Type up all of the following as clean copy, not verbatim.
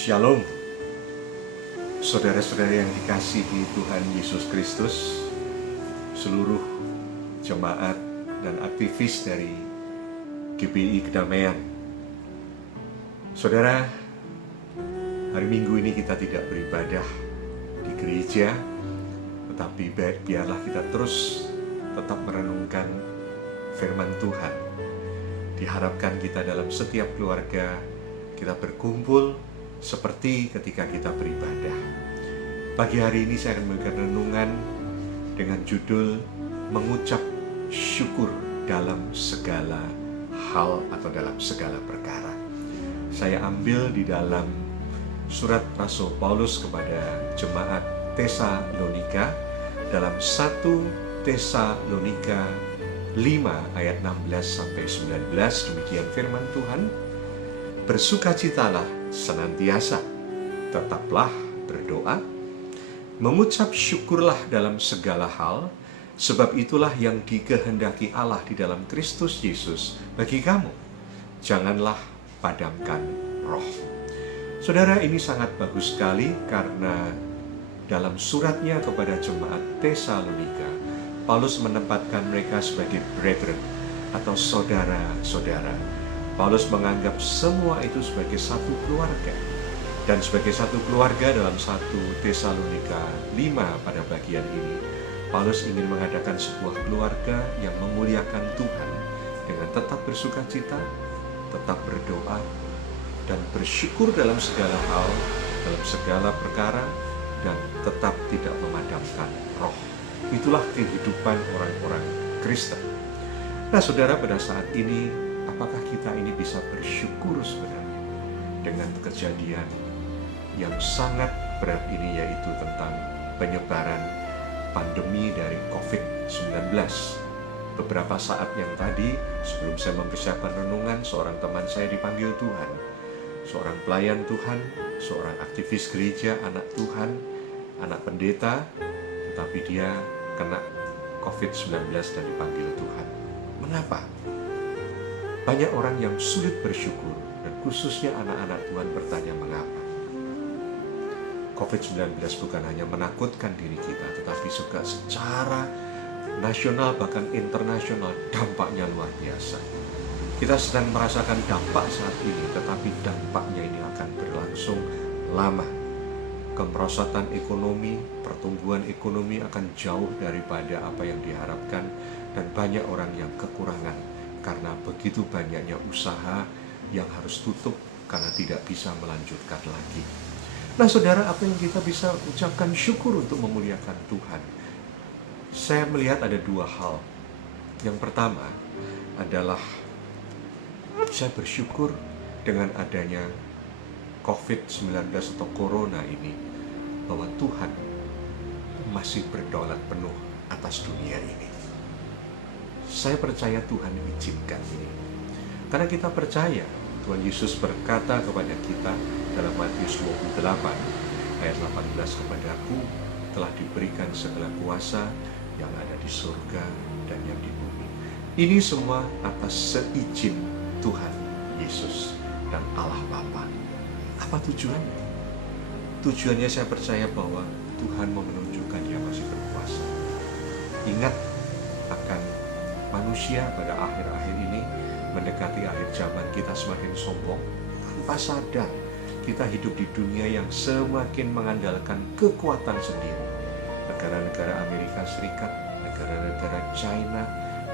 Shalom, saudara-saudara yang dikasihi Tuhan Yesus Kristus, seluruh jemaat dan aktivis dari GBI Kedamaian. Saudara, hari Minggu ini kita tidak beribadah di gereja, tetapi biarlah kita terus tetap merenungkan firman Tuhan. Diharapkan kita dalam setiap keluarga kita berkumpul seperti ketika kita beribadah. Pagi hari ini saya akan memberikan renungan dengan judul mengucap syukur dalam segala hal atau dalam segala perkara. Saya ambil di dalam surat Rasul Paulus kepada jemaat Tesalonika dalam 1 Tesalonika 5 ayat 16 sampai 19. Demikian firman Tuhan. Bersukacitalah senantiasa, tetaplah berdoa, mengucap syukurlah dalam segala hal, sebab itulah yang dikehendaki Allah di dalam Kristus Yesus bagi kamu. Janganlah padamkan roh. Saudara, ini sangat bagus sekali karena dalam suratnya kepada jemaat Tesalonika, Paulus menempatkan mereka sebagai brethren atau saudara-saudara. Paulus menganggap semua itu sebagai satu keluarga. Dan sebagai satu keluarga dalam 1 Tesalonika 5 pada bagian ini, Paulus ingin mengadakan sebuah keluarga yang memuliakan Tuhan dengan tetap bersukacita, tetap berdoa, dan bersyukur dalam segala hal, dalam segala perkara, dan tetap tidak memadamkan roh. Itulah kehidupan orang-orang Kristen. Nah, saudara, pada saat ini, apakah kita ini bisa bersyukur sebenarnya dengan kejadian yang sangat berat ini, yaitu tentang penyebaran pandemi dari COVID-19. Beberapa saat yang tadi, sebelum saya mempersiapkan renungan, seorang teman saya dipanggil Tuhan. Seorang pelayan Tuhan, seorang aktivis gereja, anak Tuhan, anak pendeta, tetapi dia kena COVID-19 dan dipanggil Tuhan. Mengapa? Banyak orang yang sulit bersyukur, dan khususnya anak-anak Tuhan bertanya mengapa. COVID-19 bukan hanya menakutkan diri kita, tetapi juga secara nasional bahkan internasional dampaknya luar biasa. Kita sedang merasakan dampak saat ini, tetapi dampaknya ini akan berlangsung lama. Kemerosotan ekonomi, pertumbuhan ekonomi akan jauh daripada apa yang diharapkan, dan banyak orang yang kekurangan karena begitu banyaknya usaha yang harus tutup karena tidak bisa melanjutkan lagi. Nah, saudara, apa yang kita bisa ucapkan syukur untuk memuliakan Tuhan? Saya melihat ada dua hal. Yang pertama adalah saya bersyukur dengan adanya COVID-19 atau Corona ini, bahwa Tuhan masih berdaulat penuh atas dunia ini. Saya percaya Tuhan mengizinkan ini, karena kita percaya Tuhan Yesus berkata kepada kita dalam Matius 28 ayat 18, "Kepadaku telah diberikan segala kuasa yang ada di surga dan yang di bumi." Ini semua atas seizin Tuhan Yesus dan Allah Bapa. Apa tujuannya? Tujuannya saya percaya bahwa Tuhan mau menunjukkan Dia masih berkuasa. Ingat akan manusia pada akhir-akhir ini, mendekati akhir zaman, kita semakin sombong. Tanpa sadar, kita hidup di dunia yang semakin mengandalkan kekuatan sendiri. Negara-negara Amerika Serikat, negara-negara China,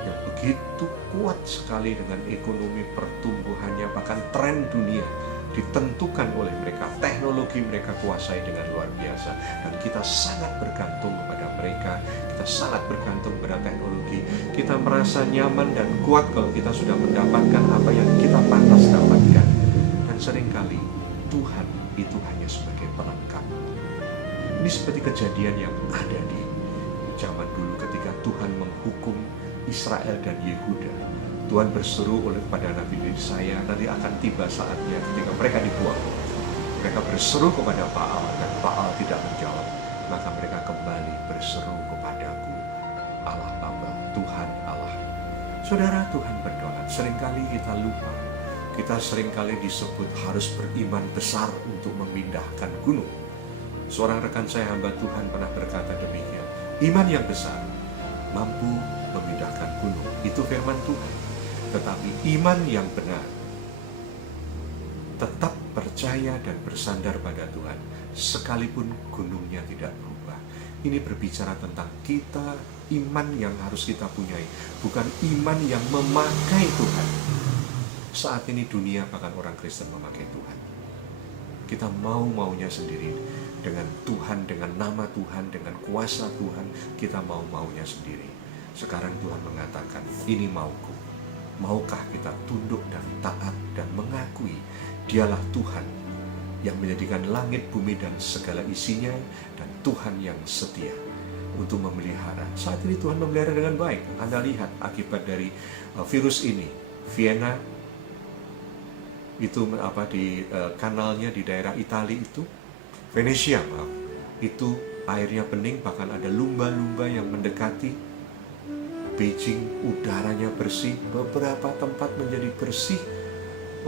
yang begitu kuat sekali dengan ekonomi pertumbuhannya, bahkan tren dunia ditentukan oleh mereka, teknologi mereka kuasai dengan luar biasa, dan kita sangat bergantung kepada mereka, kita sangat bergantung pada teknologi. Kita merasa nyaman dan kuat kalau kita sudah mendapatkan apa yang kita pantas dapatkan, dan seringkali Tuhan itu hanya sebagai pelengkap. Ini seperti kejadian yang ada di zaman dulu ketika Tuhan menghukum Israel dan Yehuda. Tuhan berseru kepada Nabi Yesaya, nanti akan tiba saatnya ketika mereka dibuang. Mereka berseru kepada Baal, dan Baal tidak menjawab. Maka mereka kembali berseru kepadaku, Allah Bapa, Tuhan Allah. Saudara, Tuhan berdaulat. Seringkali kita lupa Kita seringkali disebut harus beriman besar untuk memindahkan gunung. Seorang rekan saya, hamba Tuhan, pernah berkata demikian. Iman yang besar mampu memindahkan gunung. Itu firman Tuhan. Tetapi iman yang benar, tetap percaya dan bersandar pada Tuhan, sekalipun gunungnya tidak berubah. Ini berbicara tentang kita, iman yang harus kita punyai, bukan iman yang memakai Tuhan. Saat ini dunia bahkan orang Kristen memakai Tuhan. Kita mau-maunya sendiri dengan Tuhan, dengan nama Tuhan, dengan kuasa Tuhan, kita mau-maunya sendiri. Sekarang Tuhan mengatakan, ini mauku. Maukah kita tunduk dan taat dan mengakui Dialah Tuhan yang menjadikan langit, bumi, dan segala isinya, dan Tuhan yang setia untuk memelihara. Saat ini Tuhan memelihara dengan baik. Anda lihat akibat dari virus ini. Vienna itu di kanalnya di daerah Italia itu, Venesia maaf, itu airnya bening, bahkan ada lumba-lumba yang mendekati. Beijing udaranya bersih, beberapa tempat menjadi bersih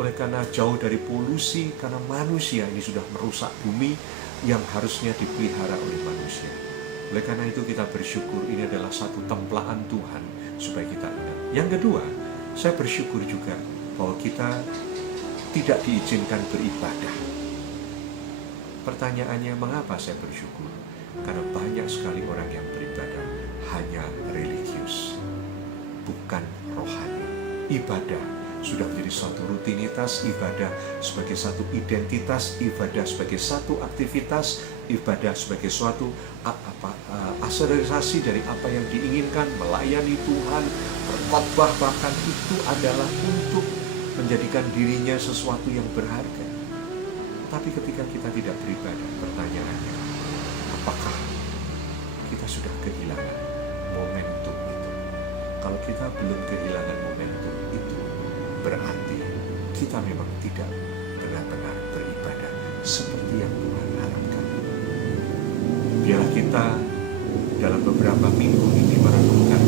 oleh karena jauh dari polusi, karena manusia ini sudah merusak bumi yang harusnya dipelihara oleh manusia. Oleh karena itu kita bersyukur, ini adalah satu templaan Tuhan supaya kita ingat. Yang kedua, saya bersyukur juga bahwa kita tidak diizinkan beribadah. Pertanyaannya, mengapa saya bersyukur? Karena banyak sekali orang yang beribadah hanya religius, bukan rohani. Ibadah sudah menjadi suatu rutinitas, ibadah sebagai satu identitas, ibadah sebagai satu aktivitas, ibadah sebagai suatu akselerasi dari apa yang diinginkan, melayani Tuhan, berkhotbah, bahkan itu adalah untuk menjadikan dirinya sesuatu yang berharga. Tapi ketika kita tidak beribadah, pertanyaannya, apakah kita sudah kehilangan momentum itu? Kalau kita belum kehilangan momentum itu, berarti kita memang tidak benar-benar beribadah seperti yang Tuhan harapkan. Biarlah kita dalam beberapa minggu ini merenungkan,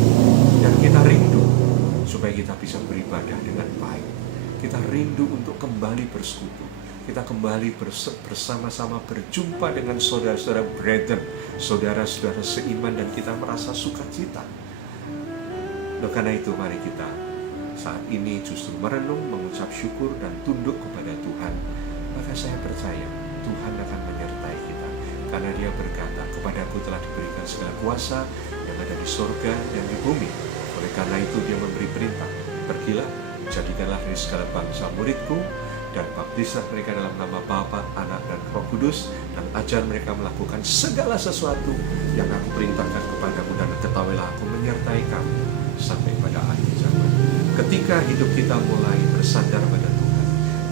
dan kita rindu supaya kita bisa beribadah dengan baik. Kita rindu untuk kembali bersekutu. Kita kembali bersama-sama berjumpa dengan saudara-saudara brethren, saudara-saudara seiman, dan kita merasa sukacita. Oleh karena itu, mari kita saat ini justru merenung, mengucap syukur, dan tunduk kepada Tuhan. Maka saya percaya Tuhan akan menyertai kita. Karena Dia berkata, kepadaku telah diberikan segala kuasa yang ada di surga dan di bumi. Oleh karena itu Dia memberi perintah, pergilah, jadikanlah dari segala bangsa muridku, dan baptislah mereka dalam nama Bapa, Anak, dan Roh Kudus, dan ajar mereka melakukan segala sesuatu yang aku perintahkan kepadamu, dan ketahuilah aku menyertai kamu sampai pada akhir zaman. Ketika hidup kita mulai bersandar pada Tuhan,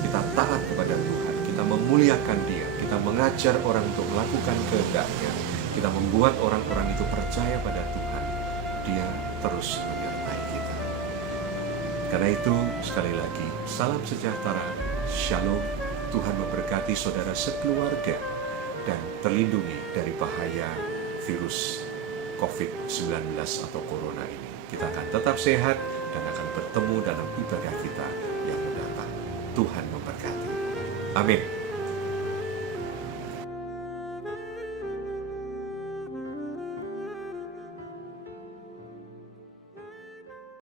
kita taat kepada Tuhan, kita memuliakan Dia, kita mengajar orang untuk melakukan kehendak-Nya, kita membuat orang-orang itu percaya pada Tuhan, Dia terus menyertai kita. Karena itu, sekali lagi, salam sejahtera, shalom, Tuhan memberkati saudara sekeluarga, dan terlindungi dari bahaya virus COVID-19 atau Corona ini. Kita akan tetap sehat dan akan bertemu dalam ibadah kita yang mendatang. Tuhan memberkati. Amin.